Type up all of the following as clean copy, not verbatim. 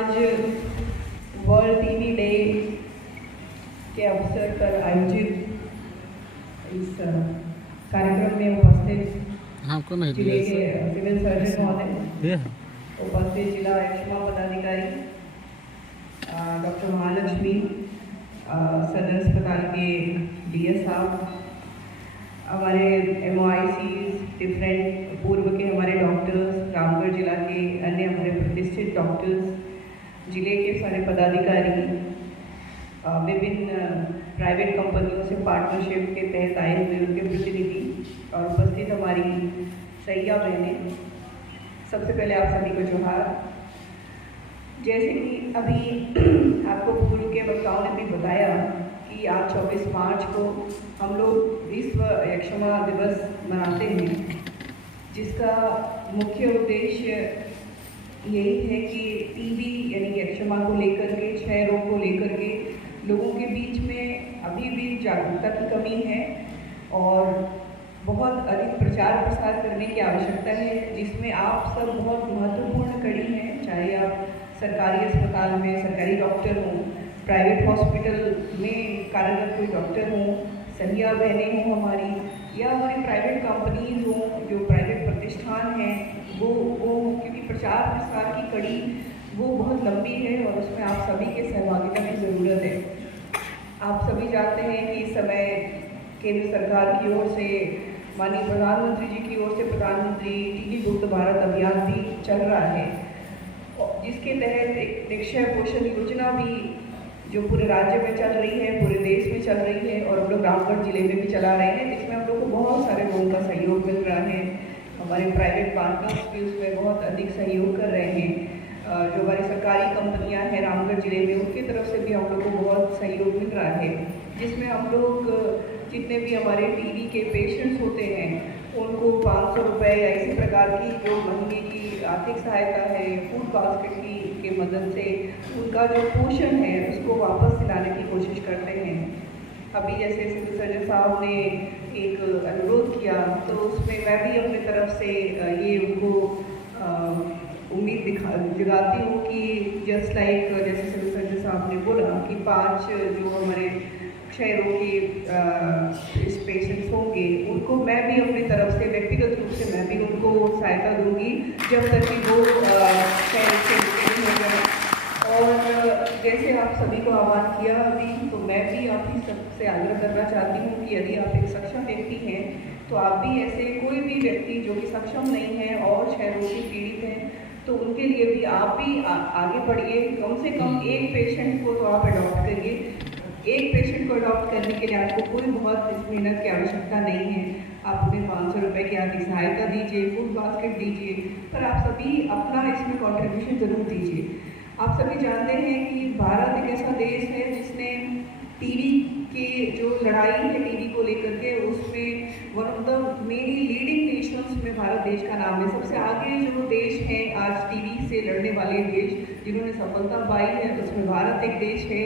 आज world TB day के अवसर पर आयोजित इस कार्यक्रम में उपस्थित जिले के सिविल सर्जन महोदय, उपस्थित जिला एक्समा पदाधिकारी डॉक्टर महालक्ष्मी, सदर अस्पताल के डीएस साहब, हमारे MOICs डिफरेंट पूर्व के हमारे डॉक्टर्स, रामगढ़ जिला के अन्य हमारे प्रतिष्ठित डॉक्टर्स, जिले के सारे पदाधिकारी, विभिन्न प्राइवेट कंपनियों से पार्टनरशिप के तहत आए हुए उनके प्रतिनिधि और उपस्थित हमारी सैया बहनें, सबसे पहले आप सभी को जोहार। जैसे कि अभी आपको पूर्व के वक्ताओं ने भी बताया कि आज 24 मार्च को हम लोग विश्व यक्षमा दिवस मनाते हैं, जिसका मुख्य उद्देश्य यही है कि टीबी यानी यक्षमा को लेकर के, क्षय रोग को लेकर के लोगों के बीच में अभी भी जागरूकता की कमी है और बहुत अधिक प्रचार प्रसार करने की आवश्यकता है, जिसमें आप सब बहुत महत्वपूर्ण कड़ी हैं। चाहे आप सरकारी अस्पताल में सरकारी डॉक्टर हों, प्राइवेट हॉस्पिटल में कार्यरत कोई डॉक्टर हों, सहिया बहनें हों हमारी, या हमारी प्राइवेट कंपनीज हों, जो प्राइवेट प्रतिष्ठान हैं, वो क्योंकि प्रचार प्रसार की कड़ी वो बहुत लंबी है और उसमें आप सभी के सहभागिता की ज़रूरत है। आप सभी जानते हैं कि इस समय केंद्र सरकार की ओर से, माननीय प्रधानमंत्री जी की ओर से प्रधानमंत्री टीबी मुक्त भारत अभियान भी चल रहा है, जिसके तहत एक निक्षय पोषण योजना भी जो पूरे राज्य में चल रही है, पूरे देश में चल रही है और हम लोग रामगढ़ जिले में भी चला रहे हैं, जिसमें हम लोग को बहुत सारे लोगों का सहयोग मिल रहा है। हमारे प्राइवेट पार्टनर्स भी उसमें बहुत अधिक सहयोग कर रहे हैं। जो हमारी सरकारी कंपनियां हैं रामगढ़ जिले में, उनकी तरफ से भी हम लोग को बहुत सहयोग मिल रहा है, जिसमें हम लोग जितने भी हमारे टीबी के पेशेंट्स होते हैं उनको 500 रुपये या इसी प्रकार की जो महीने की आर्थिक सहायता है, फूड बास्केट की मदद से उनका जो पोषण है उसको वापस दिलाने की कोशिश करते हैं। अभी जैसे सिविल सर्जन साहब ने एक अनुरोध किया, तो उसमें मैं भी अपनी तरफ से ये उनको उम्मीद जगाती हूँ कि जस्ट लाइक जैसे सिविल सर्जन साहब ने बोला कि 5 जो हमारे क्षय रोग के इस पेशेंट्स होंगे, उनको मैं भी अपनी तरफ से व्यक्तिगत रूप से मैं भी उनको सहायता दूंगी जब तक कि वो क्षय रोग से मुक्त हो जाए। और जैसे आप सभी को आह्वान किया अभी, तो मैं भी आप ही सबसे आग्रह करना चाहती हूँ कि यदि आप एक सक्षम व्यक्ति हैं तो आप भी ऐसे कोई भी व्यक्ति जो कि सक्षम नहीं है और क्षय रोग से पीड़ित हैं, तो उनके लिए भी आप भी आगे बढ़िए। कम से कम एक पेशेंट को तो आप अडॉप्ट करिए। एक पेशेंट को अडॉप्ट करने के लिए आपको कोई बहुत मेहनत की आवश्यकता नहीं है। आप उन्हें 500 रुपये की आर्थिक सहायता दीजिए, फूड बास्केट दीजिए, पर आप सभी अपना इसमें कॉन्ट्रीब्यूशन जरूर दीजिए। आप सभी जानते हैं कि भारत एक ऐसा देश है जिसने टीबी के जो लड़ाई है टीबी को लेकर के, उसमें one of the mainly leading Nations में भारत देश का नाम है। सबसे आगे जो देश हैं आज टीबी से लड़ने वाले देश जिन्होंने सफलता पाई है, उसमें भारत एक देश है।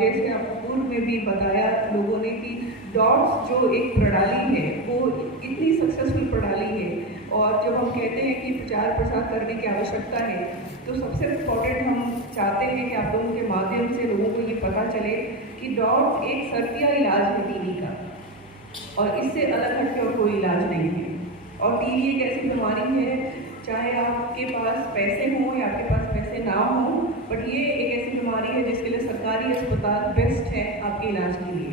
जैसे आपको पूर्व में भी बताया लोगों ने कि डॉट्स जो एक प्रणाली है वो इतनी सक्सेसफुल प्रणाली है, और जब हम कहते हैं कि प्रचार प्रसार करने की आवश्यकता है, तो सबसे इम्पोर्टेंट हम चाहते हैं कि आप लोगों के माध्यम से लोगों को ये पता चले कि डॉट एक सर्पिया इलाज है टीबी का, और इससे अलग हटके और कोई इलाज नहीं है। और टीबी एक ऐसी बीमारी है, चाहे आपके पास पैसे हों या आपके पास पैसे ना हों, बट ये एक ऐसी बीमारी है जिसके लिए सरकारी अस्पताल बेस्ट है आपके इलाज के लिए।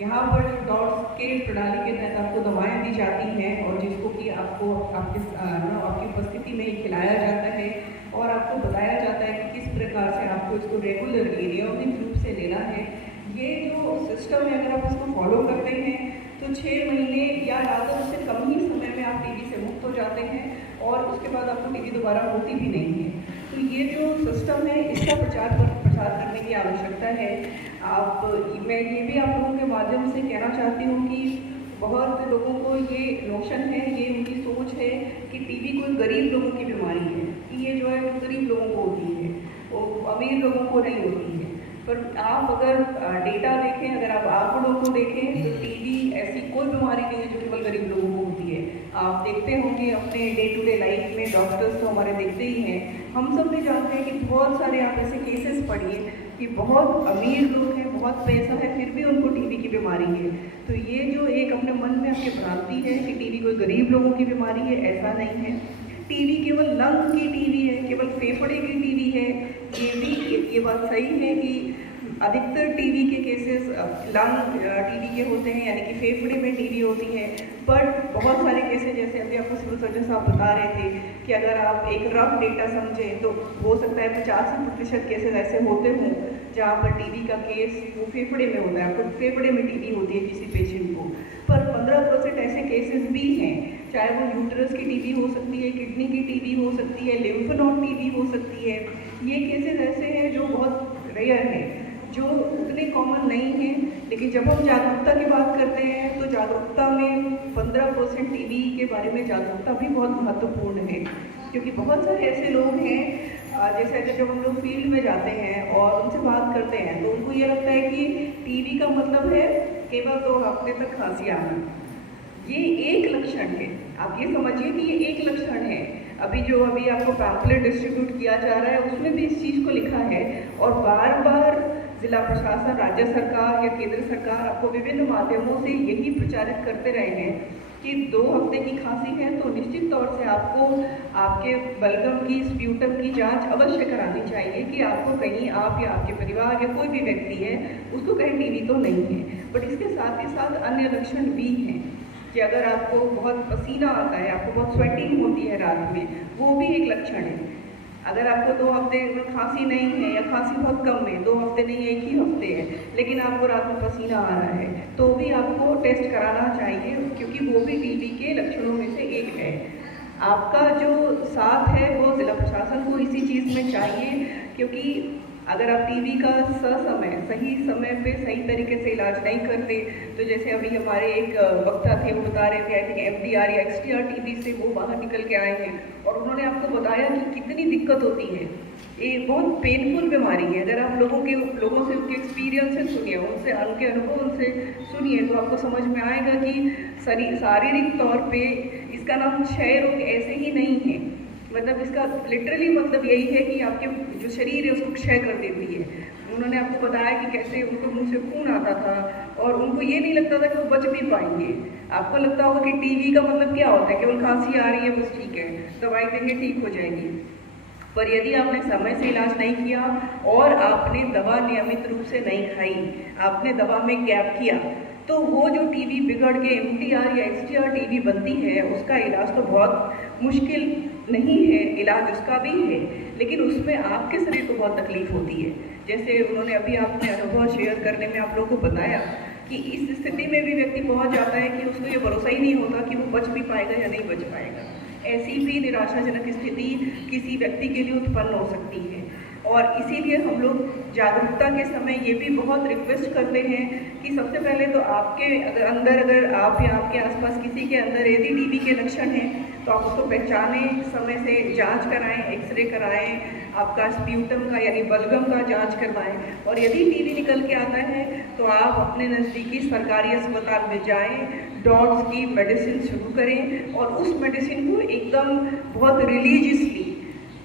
यहाँ पर डॉट्स के प्रणाली के तहत आपको दवाएं दी जाती हैं और जिसको कि आपको आपकी उपस्थिति में ही खिलाया जाता है और आपको बताया जाता है कि किस प्रकार से आपको इसको रेगुलरली नियमित रूप से लेना है। ये जो सिस्टम है, अगर आप इसको फॉलो करते हैं तो 6 महीने या ज़्यादा उससे कम ही समय में आप टीबी से मुक्त हो जाते हैं और उसके बाद आपको टीबी दोबारा होती भी नहीं है। तो ये जो सिस्टम है इसका प्रचार करने की आवश्यकता है। मैं ये भी आप लोगों के माध्यम से कहना चाहती हूँ कि बहुत लोगों को ये नोशन है, ये उनकी सोच है कि टीबी कोई गरीब लोगों की बीमारी है, कि ये जो है वो गरीब लोगों को होती है, वो अमीर लोगों को नहीं होती है। पर आप अगर डेटा देखें, अगर आप आंकड़ों को देखें, तो टीबी ऐसी कोई बीमारी नहीं है जो केवल गरीब लोगों को होती है। आप देखते होंगे अपने डे टू डे लाइफ में, डॉक्टर्स तो हमारे देखते ही हैं, हम सब भी जानते हैं कि बहुत सारे आप ऐसे केसेस पढ़िए कि बहुत अमीर लोग हैं, बहुत पैसा है, फिर भी उनको टीबी की बीमारी है। तो ये जो एक अपने मन में आपकी भ्रांति है कि टीबी कोई गरीब लोगों की बीमारी है, ऐसा नहीं है। टीबी केवल लंग की टीबी है, केवल फेफड़े की टीबी है। ये बात सही है कि अधिकतर टीबी के केसेस लंग टीबी के होते हैं, यानी कि फेफड़े में टीबी होती है। बट बहुत सारे केसेस, जैसे अभी आपको सिविल सर्जन साहब बता रहे थे कि अगर आप एक रफ डेटा समझें तो हो सकता है 50% केसेस ऐसे होते हों जहाँ पर टीबी का केस वो फेफड़े में होता है, आपको फेफड़े में टीबी होती है किसी पेशेंट को। पर 15% ऐसे केसेस भी हैं, चाहे वो यूट्रस की टीबी हो सकती है, किडनी की टीबी हो सकती है, लिम्फ नोड टीबी हो सकती है। ये केसेस ऐसे हैं जो बहुत रेयर हैं, जो उतने कॉमन नहीं हैं। लेकिन जब हम जागरूकता की बात करते हैं तो जागरूकता में 15% टीबी के बारे में जागरूकता भी बहुत महत्वपूर्ण है, क्योंकि बहुत सारे ऐसे लोग हैं, जैसे अगर जब हम लोग फील्ड में जाते हैं और उनसे बात करते हैं तो उनको ये लगता है कि टीबी का मतलब है केवल 2 हफ्ते तक खांसी आना। ये एक लक्षण है, आप ये समझिए कि ये एक लक्षण है। अभी आपको पैम्फलेट डिस्ट्रीब्यूट किया जा रहा है, उसमें भी इस चीज़ को लिखा है। और बार बार जिला प्रशासन, राज्य सरकार या केंद्र सरकार आपको विभिन्न माध्यमों से यही प्रचारित करते रहे हैं कि 2 हफ्ते की खांसी है तो निश्चित तौर से आपको आपके बलगम की, स्प्यूटम की जांच अवश्य करानी चाहिए कि आपको कहीं, आप या आपके परिवार या कोई भी व्यक्ति है उसको कहीं टीबी तो नहीं है। बट इसके साथ ही साथ अन्य लक्षण भी हैं कि अगर आपको बहुत पसीना आता है, आपको बहुत स्वेटिंग होती है रात में, वो भी एक लक्षण है। अगर आपको 2 हफ्ते में खांसी नहीं है या खांसी बहुत कम है, 2 हफ्ते नहीं है, 1 ही हफ्ते है, लेकिन आपको रात में पसीना आ रहा है, तो भी आपको टेस्ट कराना चाहिए, क्योंकि वो भी टीबी के लक्षणों में से एक है। आपका जो साथ है वो जिला प्रशासन को इसी चीज़ में चाहिए, क्योंकि अगर आप टीबी का सही समय पे सही तरीके से इलाज नहीं करते, तो जैसे अभी हमारे एक वक्ता थे, वो बता रहे थे, आई थिंक एफडीआर या एक्सटीआर टीबी से वो बाहर निकल के आए हैं और उन्होंने आपको बताया कि कितनी दिक्कत होती है। ये बहुत पेनफुल बीमारी है। अगर आप लोगों से उनके एक्सपीरियंसेस सुनिए, उनके अनुभव उनसे सुनिए, तो आपको समझ में आएगा कि शारीरिक तौर पे इसका नाम क्षय रोग ऐसे ही नहीं है। मतलब इसका लिटरली मतलब यही है कि आपके जो शरीर है उसको क्षय कर देती है। उन्होंने आपको बताया कि कैसे उनको मुंह से खून आता था और उनको ये नहीं लगता था कि वो बच भी पाएंगे। आपको लगता होगा कि टीबी का मतलब क्या होता है, केवल खांसी आ रही है बस, ठीक है, दवाई देंगे ठीक हो जाएगी। पर यदि आपने समय से इलाज नहीं किया और आपने दवा नियमित रूप से नहीं खाई, आपने दवा में गैप किया, तो वो जो टीबी बिगड़ के एमटीआर या एक्सटीआर टीबी बनती है, उसका इलाज तो बहुत मुश्किल नहीं है, इलाज उसका भी है, लेकिन उसमें आपके शरीर को बहुत तकलीफ होती है। जैसे उन्होंने अभी आपने अनुभव शेयर करने में आप लोगों को बताया कि इस स्थिति में भी व्यक्ति पहुंच जाता है कि उसको ये भरोसा ही नहीं होता कि वो बच भी पाएगा या नहीं बच पाएगा। ऐसी भी निराशाजनक स्थिति किसी व्यक्ति के लिए उत्पन्न हो सकती है। और इसीलिए हम लोग जागरूकता के समय ये भी बहुत रिक्वेस्ट करते हैं कि सबसे पहले तो आपके अगर आप या आपके आसपास किसी के अंदर यदि टीबी के लक्षण हैं तो आप उसको पहचानें, समय से जांच कराएं, एक्सरे कराएं, आपका स्प्यूटम का यानी बलगम का जांच करवाएं। और यदि टीबी निकल के आता है तो आप अपने नज़दीकी सरकारी अस्पताल में जाएं, डॉट्स की मेडिसिन शुरू करें और उस मेडिसिन को एकदम बहुत रिलीजियसली,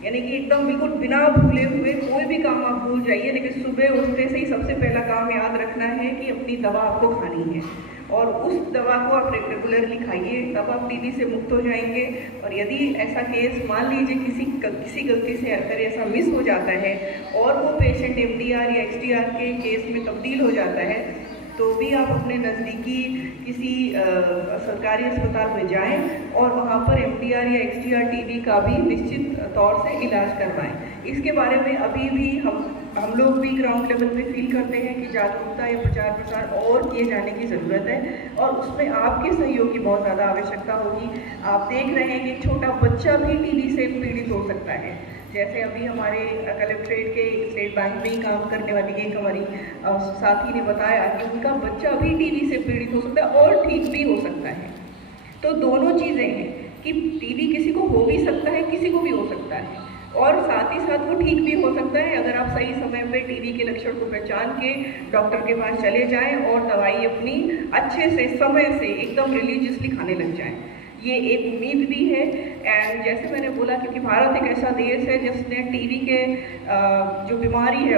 यानी कि एकदम बिल्कुल बिना भूले हुए कोई भी काम आप भूल जाइए, लेकिन सुबह उठते से ही सबसे पहला काम याद रखना है कि अपनी दवा आपको खानी है और उस दवा को आप रेगुलरली खाइए, तब आप टीबी से मुक्त हो जाएंगे। और यदि ऐसा केस मान लीजिए किसी गलती से अगर ऐसा मिस हो जाता है और वो पेशेंट एमडीआर या एक्सटीआर के केस में तब्दील हो जाता है, तो भी आप अपने नज़दीकी किसी सरकारी अस्पताल में जाएं और वहाँ पर एमडीआर या एक्सटीआर टीबी का भी निश्चित तौर से इलाज करवाएं। इसके बारे में अभी भी हम लोग भी ग्राउंड लेवल पे फील करते हैं कि जागरूकता या प्रचार प्रसार और किए जाने की ज़रूरत है और उसमें आपके सहयोग की बहुत ज़्यादा आवश्यकता होगी। आप देख रहे हैं कि एक छोटा बच्चा भी टीबी से पीड़ित हो सकता है। जैसे अभी हमारे कलेक्ट्रेट के स्टेट बैंक में ही काम करने वाली एक हमारी साथी ने बताया कि उनका बच्चा भी टीबी से पीड़ित हो सकता है और ठीक भी हो सकता है। तो दोनों चीज़ें हैं कि टीबी किसी को हो भी सकता है, किसी को भी हो सकता है और साथ ही साथ वो ठीक भी हो सकता है अगर आप सही समय पे टीबी के लक्षण को पहचान के डॉक्टर के पास चले जाएं और दवाई अपनी अच्छे से समय से एकदम रिलीजियसली खाने लग जाएं। ये एक उम्मीद भी है एंड जैसे मैंने बोला, क्योंकि भारत एक ऐसा देश है जिसने टीबी के जो बीमारी है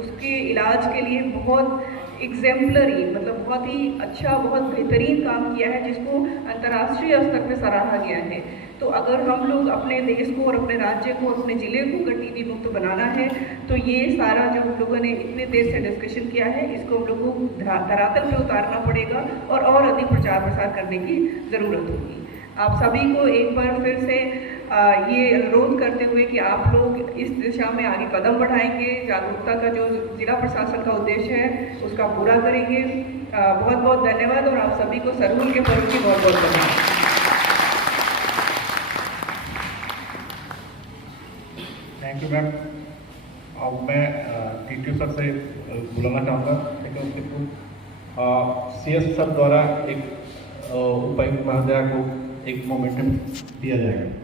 उसके इलाज के लिए बहुत एग्जेम्पलरी, मतलब बहुत ही अच्छा, बहुत बेहतरीन काम किया है, जिसको अंतर्राष्ट्रीय स्तर पर सराहा गया है। तो अगर हम लोग अपने देश को और अपने राज्य को, अपने ज़िले को अगर टीबी मुक्त बनाना है, तो ये सारा जो हम लोगों ने इतने देर से डिस्कशन किया है, इसको हम लोगों को धरातल पे उतारना पड़ेगा और अधिक प्रचार प्रसार करने की ज़रूरत होगी। आप सभी को एक बार फिर से ये अनुरोध करते हुए कि आप लोग इस दिशा में आगे कदम बढ़ाएंगे, जागरूकता का जो जिला प्रशासन का उद्देश्य है उसका पूरा करेंगे। बहुत बहुत धन्यवाद और आप सभी को सरहुल के पर्व की बहुत बहुत बधाई। Thank you ma'am. अब मैं टीटीओ सर से बुलाना चाहूँगा, लेकिन उसके पूर्व CS सर द्वारा एक उपायुक्त महोदया को एक मोमेंटम दिया जाएगा।